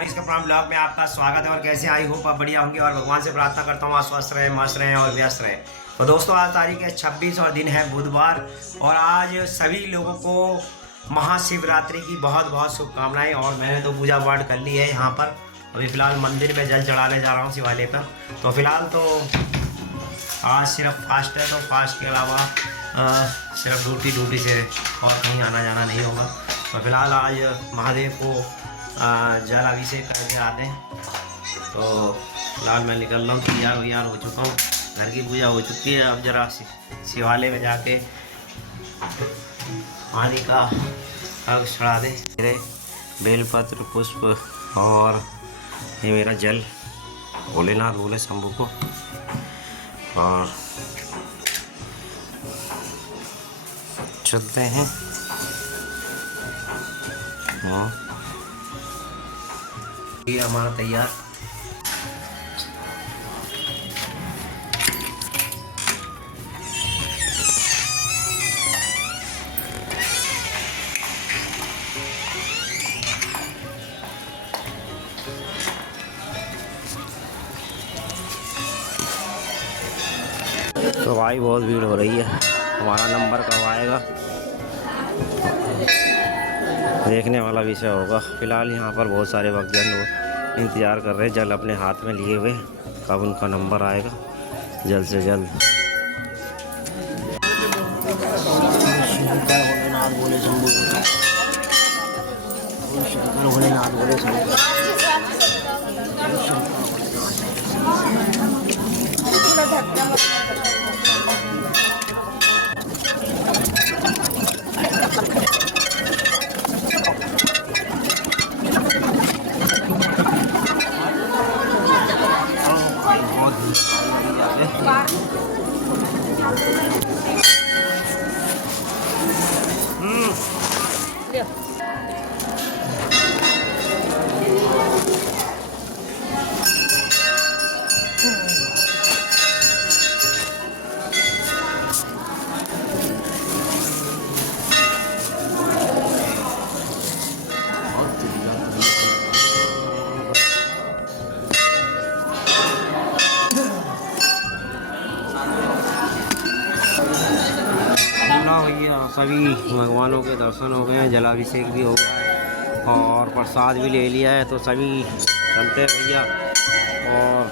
हरीश कपड़ा ब्लॉग में आपका स्वागत है। और कैसे आई होप आप बढ़िया होंगे और भगवान से प्रार्थना करता हूँ आप स्वस्थ रहें, मस्त रहें और व्यस्त रहें। तो दोस्तों आज तारीख है 26 और दिन है बुधवार और आज सभी लोगों को महाशिवरात्रि की बहुत बहुत शुभकामनाएं। और मैंने तो पूजा पाठ कर ली है यहाँ पर। अभी फ़िलहाल मंदिर में जल चढ़ाने जा रहा हूँ शिवालय पर। तो फिलहाल तो आज सिर्फ फास्ट है, तो फास्ट के अलावा सिर्फ ड्यूटी से और कहीं आना जाना नहीं होगा। तो फिलहाल आज महादेव को जल अभिषेक करके आते हैं। तो फिलहाल मैं निकल रहा हूँ, तैयार हो चुका हूँ, घर की पूजा हो चुकी है। अब जरा शिवालय में जाके पानी का अर्घ चढ़ा दे। मेरे बेलपत्र पुष्प और ये मेरा जल भोलेनाथ बोले शंभू को। और चलते हैं। ये हमारा तैयार। तो भाई बहुत भीड़ हो रही है, हमारा नंबर कब आएगा देखने वाला विषय होगा। फिलहाल यहाँ पर बहुत सारे भक्तजन लोग इंतज़ार कर रहे हैं जल अपने हाथ में लिए हुए, कब उनका नंबर आएगा जल्द से जल्द। भोलेनाथ बोले शंभू, भोलेनाथ बोले शंभू। भैया सभी भगवानों के दर्शन हो गए हैं, जलाभिषेक भी हो गया है और प्रसाद भी ले लिया है। तो सभी चलते हैं भैया और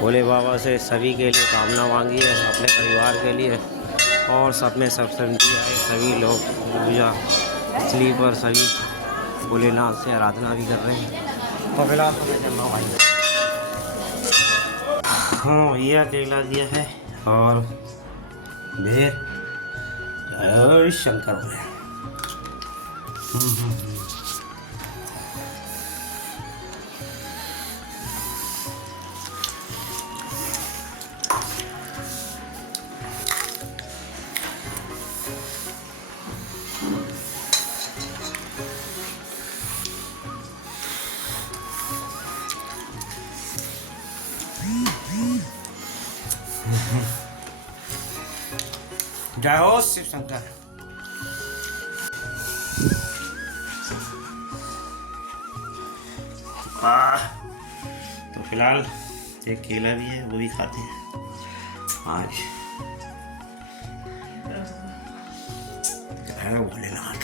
भोले बाबा से सभी के लिए कामना मांगी है, अपने परिवार के लिए। और सब में सब समझी आए, सभी लोग पूजा इसलिए पर सभी भोलेनाथ से आराधना भी कर रहे हैं। तो फिलहाल तो मैं चल रहा हूँ भाई। हाँ भैया केला दिया है और भेर शंकर भोले। जय हो शिव शंकर। तो फिलहाल एक केला भी है, वो भी खाते हैं आज। जय भोलेनाथ।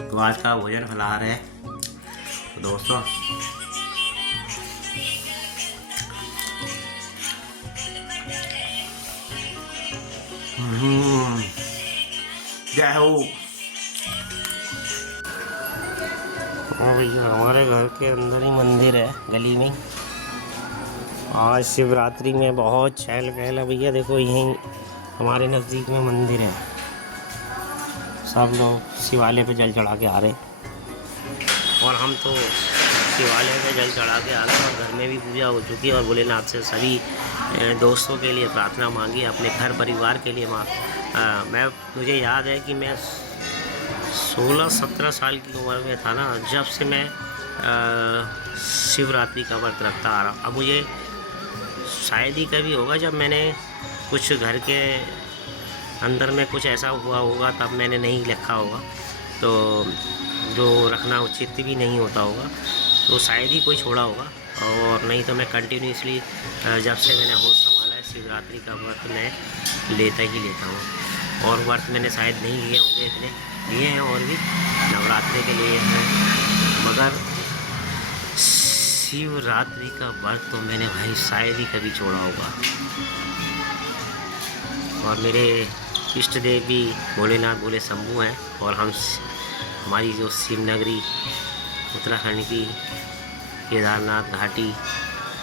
तो आज का भोजन फलाहार है तो दोस्तों जय हो। हाँ भैया हमारे घर के अंदर ही मंदिर है, गली में। आज शिवरात्रि में बहुत चहल पहल है भैया। देखो यहीं हमारे नज़दीक में मंदिर है, सब लोग शिवालय पे जल चढ़ा के आ रहे हैं और हम तो शिवालय पे जल चढ़ा के आ गए और घर में भी पूजा हो चुकी है। और भोलेनाथ से सभी दोस्तों के लिए प्रार्थना मांगी, अपने घर परिवार के लिए मुझे याद है कि मैं 16-17 साल की उम्र में था ना, जब से मैं शिवरात्रि का व्रत रखता आ रहा। अब मुझे शायद ही कभी होगा जब मैंने कुछ घर के अंदर में कुछ ऐसा हुआ होगा तब मैंने नहीं लिखा होगा। तो जो रखना उचित भी नहीं होता होगा, तो शायद ही कोई छोड़ा होगा। और नहीं तो मैं कंटिन्यूसली जब से मैंने होश संभाला है शिवरात्रि का व्रत मैं लेता ही लेता हूँ। और व्रत मैंने शायद नहीं लिए होंगे, इतने लिए हैं और भी नवरात्रि के लिए हैं, मगर शिवरात्रि का व्रत तो मैंने भाई शायद ही कभी छोड़ा होगा। और मेरे इष्ट देव भी भोलेनाथ भोले शंभू हैं, और हमारी जो शिव नगरी उत्तराखंड की केदारनाथ घाटी,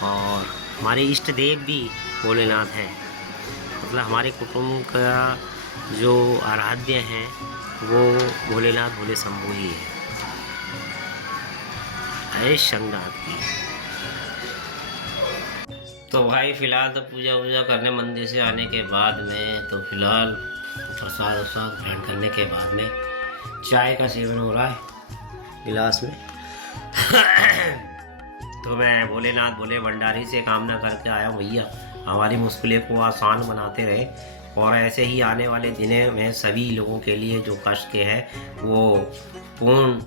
और हमारे इष्ट देव भी भोलेनाथ हैं। मतलब हमारे कुटुंब का जो आराध्य हैं वो भोलेनाथ भोले शंभू ही है, है शंखनाथ की। तो भाई फ़िलहाल तो पूजा वूजा करने मंदिर से आने के बाद में, तो फ़िलहाल प्रसाद वसाद ग्रहण करने के बाद में चाय का सेवन हो रहा है गिलास में। तो मैं भोलेनाथ भोले भंडारी से कामना करके आया हूँ, भैया हमारी मुश्किलें को आसान बनाते रहे, और ऐसे ही आने वाले दिनों में सभी लोगों के लिए जो कष्ट के है वो पूर्ण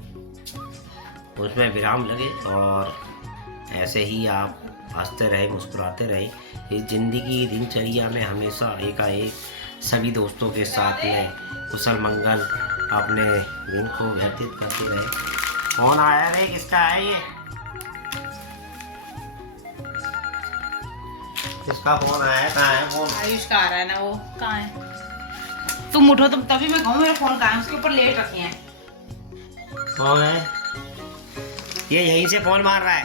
उसमें विराम लगे, और ऐसे ही आप हंसते रहे मुस्कुराते रहे। इस ज़िंदगी दिनचर्या में हमेशा एकाएक सभी दोस्तों के साथ में कुशल मंगल अपने दिन को व्यतीत करते रहे। फोन आया रे, किसका है ये? किसका फोन आया? कहाँ है फोन? आयुष का आ रहा है ना, वो कहाँ है? तुम उठो, तुम तभी मैं कहूँ मेरा फोन कहाँ है, उसके ऊपर लेट रखे हैं। कौन है ये? यहीं से फोन मार रहा है।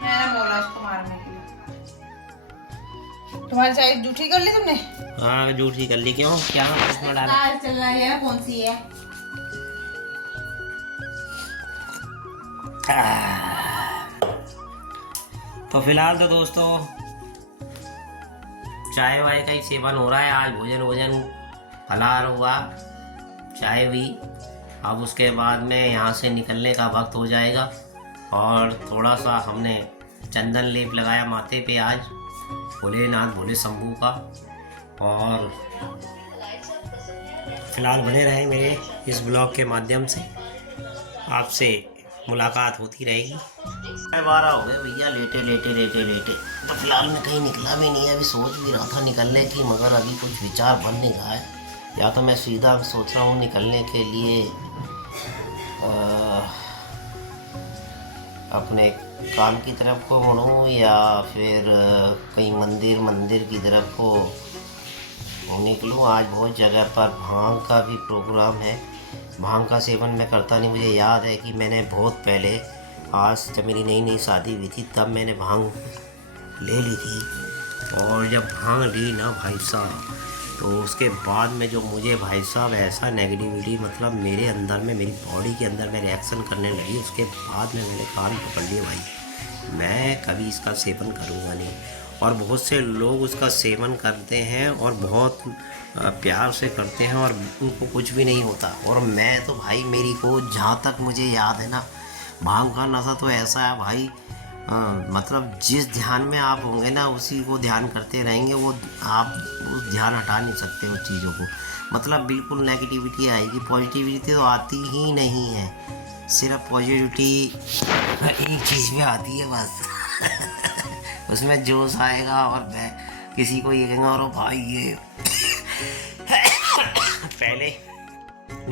मैंने बोला उसको मारने के लिए। तुम्हारी चाय जूठी कर ली तुमने? हाँ जूठी कर ली। क्यों, क्या उसमें डाला? तार चल रहा है, कौन सी है? तो फिलहाल तो दोस्तों चाय वाय का ही सेवन हो रहा है। आज भोजन फलाहार हुआ, चाय भी। अब उसके बाद में यहाँ से निकलने का वक्त हो जाएगा, और थोड़ा सा हमने चंदन लेप लगाया माथे पे आज भोलेनाथ भोले शंभू का। और फिलहाल बने रहे मेरे इस ब्लॉग के माध्यम से, आपसे मुलाकात होती रहेगी। 12 हो गए भैया, लेटे। तो फिलहाल मैं कहीं निकला भी नहीं है। अभी सोच भी रहा था निकलने की, मगर अभी कुछ विचार बन नहीं रहा है। या तो मैं सीधा सोच रहा हूँ निकलने के लिए अपने काम की तरफ को मुड़ूँ, या फिर कहीं मंदिर की तरफ को निकलूँ। आज बहुत जगह पर भांग का भी प्रोग्राम है। भांग का सेवन मैं करता नहीं। मुझे याद है कि मैंने बहुत पहले, आज जब मेरी नई शादी हुई थी, तब मैंने भांग ले ली थी। और जब भांग ली ना भाई साहब, तो उसके बाद में जो मुझे भाई साहब ऐसा नेगेटिविटी, मतलब मेरे अंदर में, मेरी बॉडी के अंदर में रिएक्शन करने लगी। उसके बाद में मैंने कान पकड़ लिए, भाई मैं कभी इसका सेवन करूँगा नहीं। और बहुत से लोग उसका सेवन करते हैं और बहुत प्यार से करते हैं, और उनको कुछ भी नहीं होता। और मैं तो भाई, मेरी को जहाँ तक मुझे याद है ना, भांग का नशा तो ऐसा है भाई, मतलब जिस ध्यान में आप होंगे ना, उसी को ध्यान करते रहेंगे। वो आप उस ध्यान हटा नहीं सकते उस चीज़ों को। मतलब बिल्कुल नेगेटिविटी आएगी, पॉजिटिविटी तो आती ही नहीं है। सिर्फ पॉजिटिविटी एक चीज़ में आती है बस। उसमें जोश आएगा, और मैं किसी को ये कहूँगा, और भाई ये पहले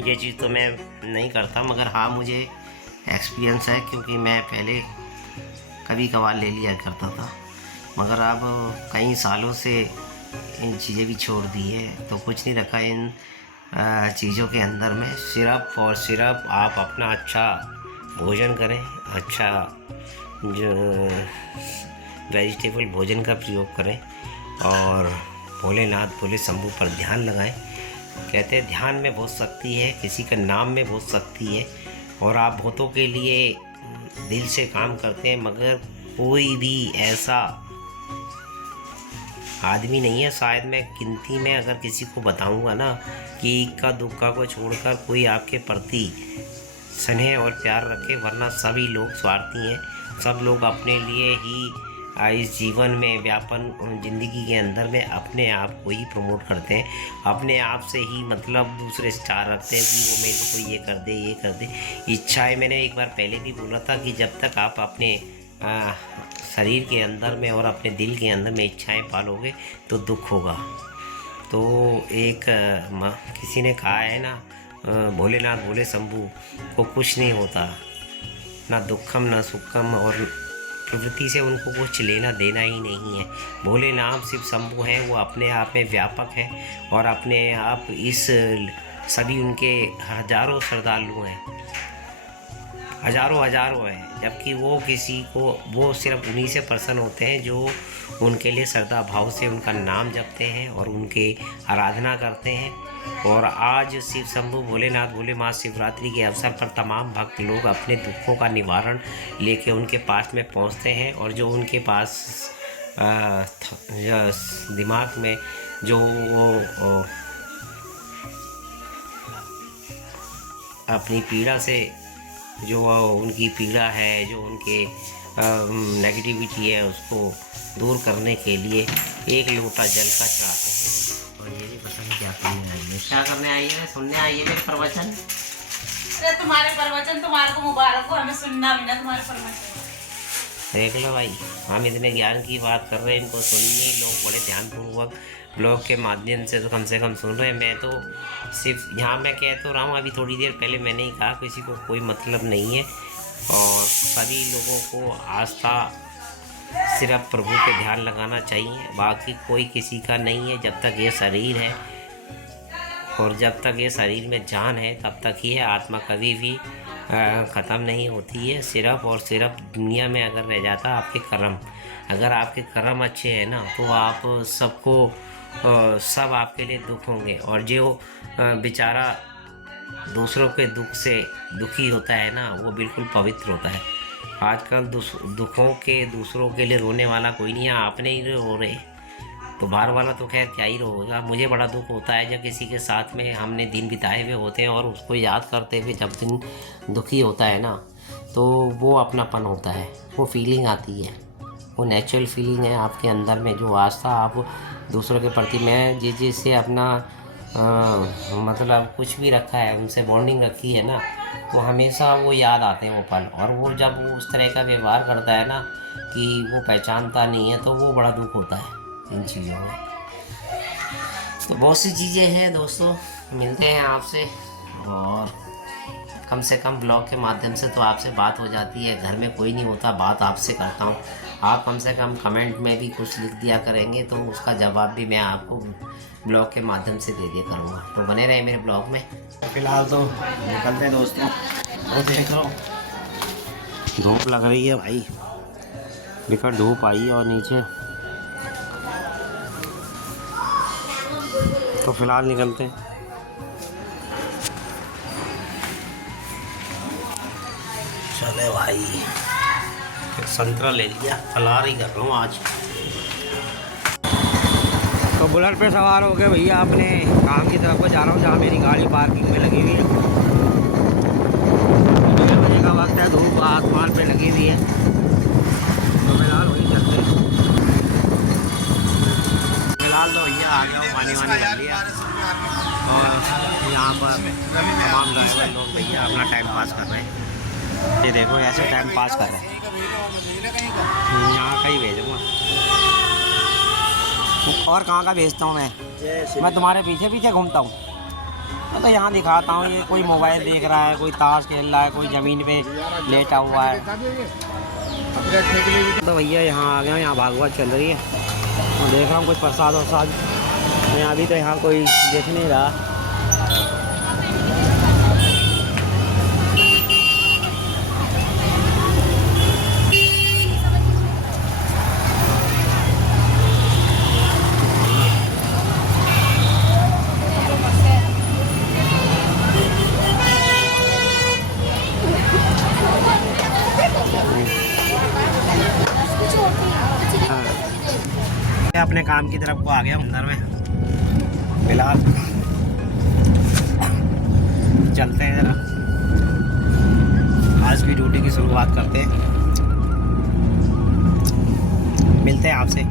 ये चीज़ तो मैं नहीं करता, मगर हाँ मुझे एक्सपीरियंस है, क्योंकि मैं पहले कभी कभार ले लिया करता था। मगर अब कई सालों से इन चीज़ें भी छोड़ दी है, तो कुछ नहीं रखा इन चीज़ों के अंदर में। सिर्फ और सिर्फ आप अपना अच्छा भोजन करें, अच्छा जो वेजिटेबल भोजन का प्रयोग करें, और भोलेनाथ भोले शंभू पर ध्यान लगाएं। कहते हैं ध्यान में बहुत शक्ति है, किसी का नाम में बहुत शक्ति है, और आप बहुतों के लिए दिल से काम करते हैं। मगर कोई भी ऐसा आदमी नहीं है, शायद मैं गिनती में अगर किसी को बताऊंगा ना कि इक्का दुक्का को छोड़कर कोई आपके प्रति स्नेह और प्यार रखे, वरना सभी लोग स्वार्थी हैं। सब लोग अपने लिए ही इस जीवन में व्यापन ज़िंदगी के अंदर में अपने आप को ही प्रमोट करते हैं, अपने आप से ही मतलब दूसरे स्टार रखते हैं कि वो मेरे को ये कर दे। इच्छाएं मैंने एक बार पहले भी बोला था कि जब तक आप अपने शरीर के अंदर में और अपने दिल के अंदर में इच्छाएं पालोगे तो दुख होगा। तो एक किसी ने कहा है ना, भोलेनाथ बोले शंभू को कुछ नहीं होता, ना दुखम ना सुखम, और प्रवृत्ति से उनको कुछ लेना देना ही नहीं है। भोलेनाथ शिव शंभू हैं, वो अपने आप में व्यापक है और अपने आप इस सभी उनके हजारों श्रद्धालु हैं, हजारों हैं, जबकि वो सिर्फ उन्हीं से प्रसन्न होते हैं जो उनके लिए श्रद्धा भाव से उनका नाम जपते हैं और उनके आराधना करते हैं। और आज शिव शंभू भोलेनाथ भोले महाशिवरात्रि के अवसर पर तमाम भक्त लोग अपने दुखों का निवारण लेके उनके पास में पहुंचते हैं, और जो उनके पास दिमाग में जो अपनी पीड़ा से जो उनकी पीड़ा है, जो उनके नेगेटिविटी है, उसको दूर करने के लिए एक लोटा जल का चाहते हैं। और ये भी पता नहीं क्या करने आई है, क्या करने आई है, सुनने आई है मेरे प्रवचन। अरे तुम्हारे प्रवचन तुम्हारे को मुबारक हो, हमें सुनना भी ना तुम्हारे प्रवचन। देख लो भाई, हम इतने ज्ञान की बात कर रहे हैं, इनको सुनिए। लोग बड़े ध्यानपूर्वक ब्लॉग के माध्यम से से कम सुन रहे हैं। मैं तो सिर्फ यहाँ मैं कह तो रहा हूँ, अभी थोड़ी देर पहले मैंने ही कहा किसी को कोई मतलब नहीं है, और सभी लोगों को आस्था सिर्फ प्रभु पे ध्यान लगाना चाहिए, बाकी कोई किसी का नहीं है। जब तक ये शरीर है और जब तक ये शरीर में जान है तब तक ही है। आत्मा कभी भी ख़त्म नहीं होती है। सिर्फ और सिर्फ दुनिया में अगर रह जाता आपके कर्म, अगर आपके कर्म अच्छे हैं ना, तो आप सबको सब आपके लिए दुख होंगे। और जो बेचारा दूसरों के दुख से दुखी होता है ना, वो बिल्कुल पवित्र होता है। आजकल दुखों के दूसरों के लिए रोने वाला कोई नहीं है, आपने ही रो रहे, तो बाहर वाला तो खैर क्या ही रोएगा। मुझे बड़ा दुख होता है जब किसी के साथ में हमने दिन बिताए हुए होते हैं और उसको याद करते हुए जब दिन दुखी होता है ना, तो वो अपनापन होता है, वो फीलिंग आती है, वो नेचुरल फीलिंग है आपके अंदर में। जो आस्था आप दूसरों के प्रति में जिससे अपना मतलब कुछ भी रखा है, उनसे बॉन्डिंग रखी है ना, वो हमेशा वो याद आते हैं वो पल। और वो जब वो उस तरह का व्यवहार करता है ना कि वो पहचानता नहीं है, तो वो बड़ा दुख होता है इन चीज़ों में। तो बहुत सी चीज़ें हैं दोस्तों, मिलते हैं आपसे, और कम से कम ब्लॉग के माध्यम से तो आपसे बात हो जाती है। घर में कोई नहीं होता, बात आपसे करता हूँ। आप कम से कम कमेंट में भी कुछ लिख दिया करेंगे तो उसका जवाब भी मैं आपको ब्लॉग के माध्यम से दे दिया करूँगा। तो बने रहे मेरे ब्लॉग में। फिलहाल तो निकलते हैं दोस्तों, और देख रहा हूँ धूप लग रही है भाई, बिकट धूप आई है और नीचे, तो फिलहाल निकलते हैं। चले भाई, एक संतरा ले लिया, फलार ही कर रहा हूँ आज। तो बुलेट पे सवार हो गए भैया, अपने काम की तरफ को जा रहा हूँ जहाँ मेरी गाड़ी पार्किंग में लगी हुई है। 6 बजे का वक्त है, धूप आसमान पे लगी हुई है, तो फिलहाल वहीं चलते हैं। फिलहाल तो भैया आ गया हूँ, पानी वानी भर लिया, और यहाँ पर तमाम ड्राइवर लोग भैया अपना टाइम पास कर रहे हैं। ये देखो ऐसे टाइम पास कर रहे हैं, यहाँ कहीं भेजूँगा। और कहाँ का भेजता हूँ मैं तुम्हारे पीछे पीछे घूमता हूँ, मैं तो यहाँ दिखाता हूँ। ये कोई मोबाइल देख रहा है, कोई ताश खेल रहा है, कोई ज़मीन पे लेटा हुआ है। तो भैया यहाँ आ गया, यहाँ भागवत चल रही है, और देख रहा हूँ कुछ प्रसाद वरसाद। मैं अभी तो यहाँ कोई देख नहीं रहा। अपने काम की तरफ को आ गया अंदर में। फिलहाल चलते हैं, जरा आज की ड्यूटी की शुरुआत करते हैं। मिलते हैं आपसे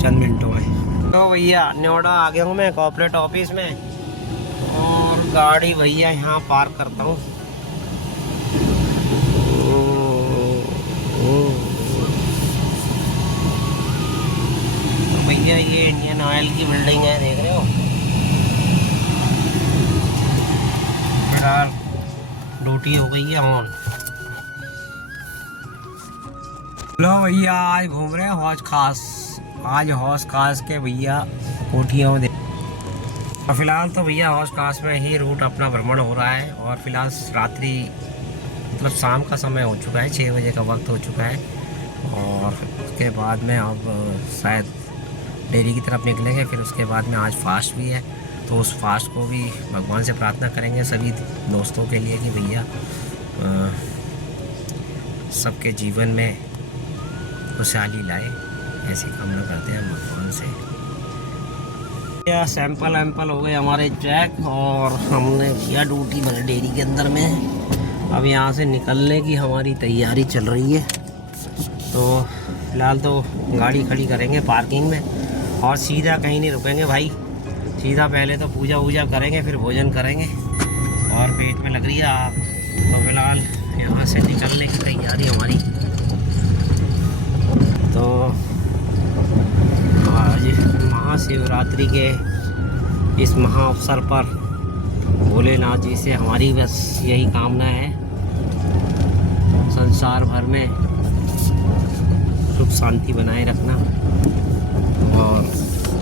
चंद मिनटों में। तो भैया नोएडा आ गया हूँ मैं कॉर्पोरेट ऑफिस में, और गाड़ी भैया यहाँ पार्क करता हूँ। तो भैया ये इंडियन ऑयल की बिल्डिंग है, देख रहे हो। फिलहाल ड्यूटी हो गई है ऑन। लो भैया आज घूम रहे हैं हौज खास। आज हौज खास के भैया कोठियों में और फिलहाल तो भैया हौज खास में ही रूट अपना भ्रमण हो रहा है। और फिलहाल रात्रि मतलब शाम का समय हो चुका है, 6 बजे का वक्त हो चुका है। और उसके बाद में अब शायद डेयरी की तरफ निकलेंगे। फिर उसके बाद में आज फास्ट भी है, तो उस फास्ट को भी भगवान से प्रार्थना करेंगे सभी दोस्तों के लिए कि भैया सबके जीवन में खुशहाली लाए, ऐसी कामना करते हैं भगवान से। या सैंपल वैम्पल हो गए हमारे चेक, और हमने किया ड्यूटी मतलब डेयरी के अंदर में। अब यहाँ से निकलने की हमारी तैयारी चल रही है। तो फिलहाल तो गाड़ी खड़ी करेंगे पार्किंग में, और सीधा कहीं नहीं रुकेंगे भाई। सीधा पहले तो पूजा वूजा करेंगे, फिर भोजन करेंगे, और पेट में लग रही है आग। तो फिलहाल यहाँ से निकलने की तैयारी हमारी। तो आज महाशिवरात्रि के इस महा अवसर पर भोलेनाथ जी से हमारी बस यही कामना है, संसार भर में सुख शांति बनाए रखना। और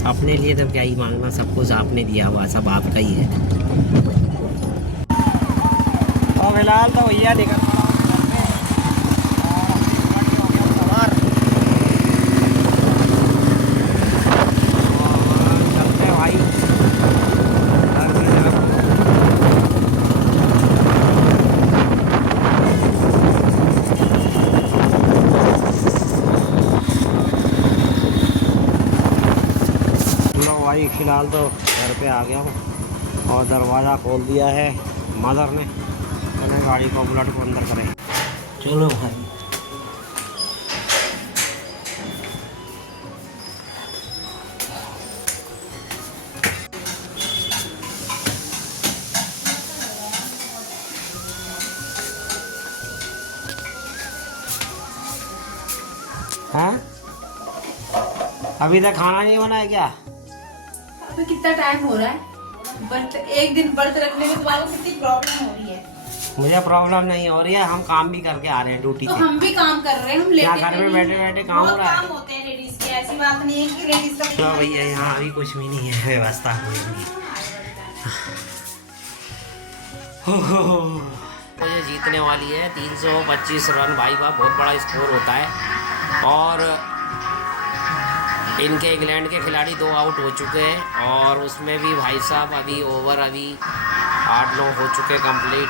अपने लिए तो क्या ही मांगना, सब कुछ आपने दिया हुआ, सब आपका ही है। और फिलहाल तो भैया निकल भाई। फिलहाल तो घर पे आ गया हूँ, और दरवाज़ा खोल दिया है मदर ने। मैंने गाड़ी को बुलेट को अंदर करें। चलो भाई। हाँ अभी तक खाना नहीं बना है क्या? अभी कितना टाइम हो रहा है? व्रत एक दिन व्रत रखने में तुम्हारा कितनी प्रॉब्लम हो रही है? मुझे प्रॉब्लम नहीं हो रही है, हम काम भी करके आ रहे हैं ड्यूटी तो से। हम भी काम कर रहे हैं, हम लेटे घर में बैठे बैठे काम हो रहा है। काम होते हैं लेडीज के, ऐसी बात नहीं है कि लेडीज का। तो भैया यहाँ अभी कुछ भी नहीं है, व्यवस्था कोई नहीं। मुझे जीतने वाली है 325 रन भाई साहब, बहुत बड़ा स्कोर होता है। और इनके इंग्लैंड के खिलाड़ी 2 आउट हो चुके हैं, और उसमें भी भाई साहब अभी ओवर अभी 8-9 हो चुके कंप्लीट।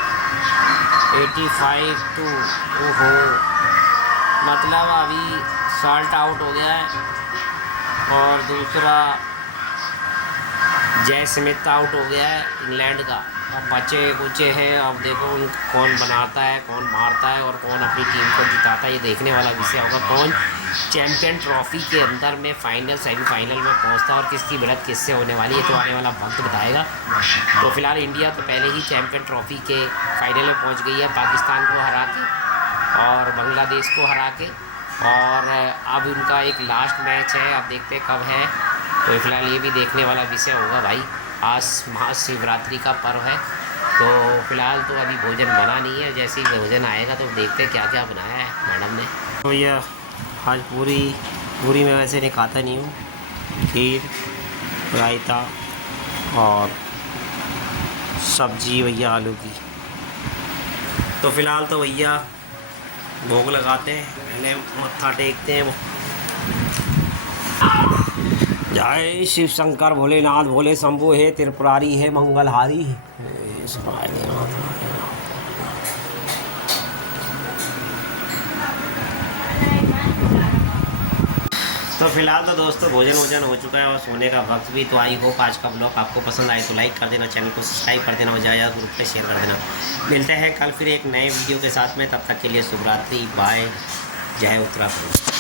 85 टू ओहो, मतलब अभी साल्ट आउट हो गया है, और दूसरा जय स्मिथ आउट हो गया है इंग्लैंड का। अब बचे कुचे हैं, अब देखो कौन बनाता है, कौन मारता है, और कौन अपनी टीम को जिताता है। ये देखने वाला विषय होगा, कौन चैम्पियन ट्रॉफी के अंदर में फाइनल सेमीफाइनल में पहुंचता है, और किसकी भिड़ंत किससे होने वाली है, तो आने वाला वक्त बताएगा। तो फिलहाल इंडिया तो पहले ही चैम्पियन ट्रॉफी के फाइनल में पहुंच गई है, पाकिस्तान को हरा के और बांग्लादेश को हरा के। और अब उनका एक लास्ट मैच है, अब देखते हैं कब है। तो फिलहाल ये भी देखने वाला विषय होगा भाई। आज महाशिवरात्रि का पर्व है, तो फिलहाल तो अभी भोजन बना नहीं है। जैसे ही भोजन आएगा तो देखते हैं क्या क्या बनाया है मैडम ने। तो ये आज पूरी मैं वैसे नहीं खाता नहीं हूँ, खीर रायता और सब्जी भैया आलू की। तो फिलहाल तो भैया भोग लगाते हैं, पहले मत्था टेकते हैं। जय शिव शंकर भोलेनाथ, भोले शंभु है त्रिपुरारी है मंगलहारी। तो फिलहाल तो दोस्तों भोजन हो चुका है, और सोने का वक्त भी। तो आई होप आज का ब्लॉग आपको पसंद आए तो लाइक कर देना, चैनल को सब्सक्राइब कर देना, और ज़्यादा ग्रुप पे शेयर कर देना। मिलते हैं कल फिर एक नए वीडियो के साथ में, तब तक के लिए शुभ रात्रि, बाय, जय उत्तराखंड।